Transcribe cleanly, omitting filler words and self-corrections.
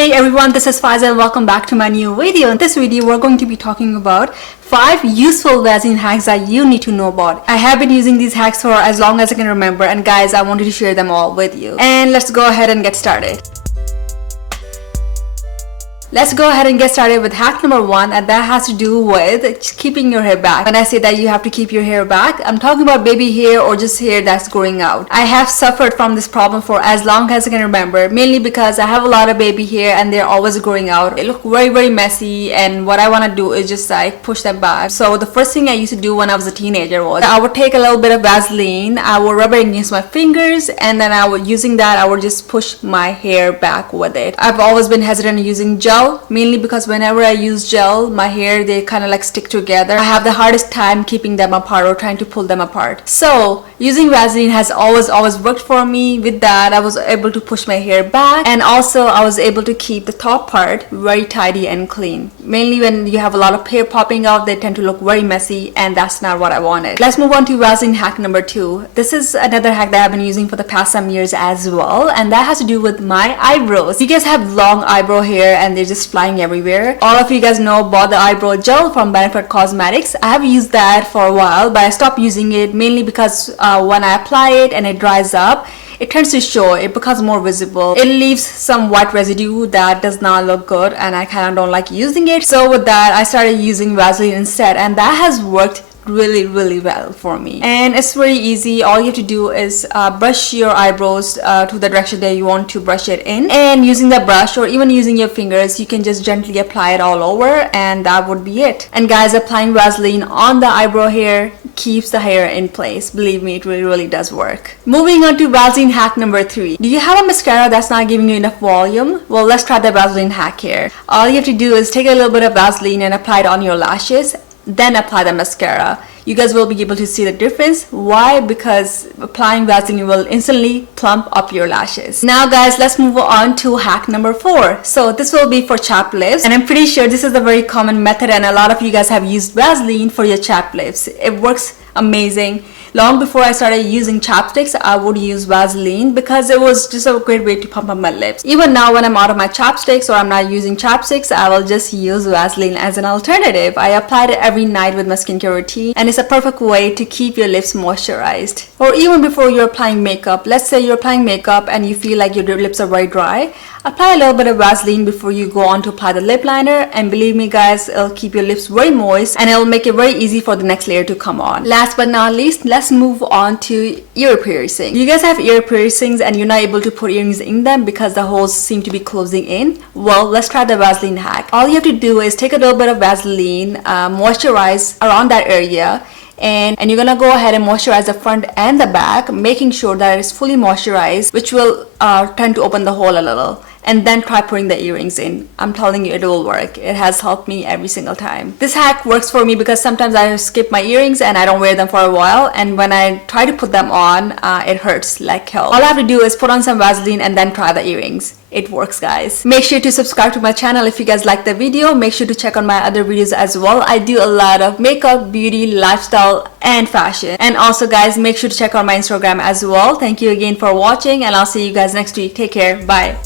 Hey everyone, this is Faiza and welcome back to my new video. In this video, we're going to be talking about 5 useful Vaseline hacks that you need to know about. I have been using these hacks for as long as I can remember, and guys, I wanted to share them all with you. And let's go ahead and get started. Let's go ahead and get started with hack number 1, and that has to do with keeping your hair back. When I say that you have to keep your hair back, I'm talking about baby hair or just hair that's growing out. I have suffered from this problem for as long as I can remember, mainly because I have a lot of baby hair and they're always growing out. They look very messy, and what I want to do is just like push them back. So the first thing I used to do when I was a teenager was I would take a little bit of Vaseline, I would rub it against my fingers, and then using that I would just push my hair back with it. I've always been hesitant using gel, mainly because whenever I use gel, my hair, they kind of like stick together. I have the hardest time keeping them apart or trying to pull them apart. So using Vaseline has always worked for me. With that, I was able to push my hair back, and also I was able to keep the top part very tidy and clean. Mainly when you have a lot of hair popping out, they tend to look very messy, and that's not what I wanted. Let's move on to Vaseline hack number 2. This is another hack that I've been using for the past some years as well, and that has to do with my eyebrows. You guys have long eyebrow hair and they're just flying everywhere. All of you guys know about the eyebrow gel from Benefit Cosmetics. I have used that for a while, but I stopped using it mainly because when I apply it and it dries up, it tends to show, it becomes more visible. It leaves some white residue that does not look good, and I kind of don't like using it. So with that, I started using Vaseline instead, and that has worked really well for me. And it's very easy. All you have to do is brush your eyebrows to the direction that you want to brush it in, and using the brush or even using your fingers, you can just gently apply it all over, and that would be it. And guys, applying Vaseline on the eyebrow hair keeps the hair in place. Believe me, it really does work. Moving on to Vaseline hack number 3. Do you have a mascara that's not giving you enough volume? Well, let's try the Vaseline hack here. All you have to do is take a little bit of Vaseline and apply it on your lashes, then apply the mascara. You guys will be able to see the difference. Why? Because applying Vaseline will instantly plump up your lashes. Now guys, let's move on to hack number 4. So this will be for chapped lips, and I'm pretty sure this is a very common method, and a lot of you guys have used Vaseline for your chapped lips. It works amazing. Long before I started using chapsticks, I would use Vaseline because it was just a great way to pump up my lips. Even now when I'm out of my chapsticks or I'm not using chapsticks, I will just use Vaseline as an alternative. I apply it every night with my skincare routine, and it's a perfect way to keep your lips moisturized. Or even before you're applying makeup. Let's say you're applying makeup and you feel like your lips are very dry. Apply a little bit of Vaseline before you go on to apply the lip liner, and believe me guys, it'll keep your lips very moist, and it'll make it very easy for the next layer to come on. Last but not least, let's move on to ear piercing. You guys have ear piercings and you're not able to put earrings in them because the holes seem to be closing in. Well, let's try the Vaseline hack. All you have to do is take a little bit of Vaseline, moisturize around that area, and you're gonna go ahead and moisturize the front and the back, making sure that it's fully moisturized, which will tend to open the hole a little. And then try putting the earrings in. I'm telling you, it will work. It has helped me every single time. This hack works for me because sometimes I skip my earrings and I don't wear them for a while, and when I try to put them on, it hurts like hell. All I have to do is put on some Vaseline and then try the earrings. It works, guys. Make sure to subscribe to my channel if you guys like the video. Make sure to check on my other videos as well. I do a lot of makeup, beauty, lifestyle, and fashion. And also guys, make sure to check out my Instagram as well. Thank you again for watching, and I'll see you guys next week. Take care. Bye.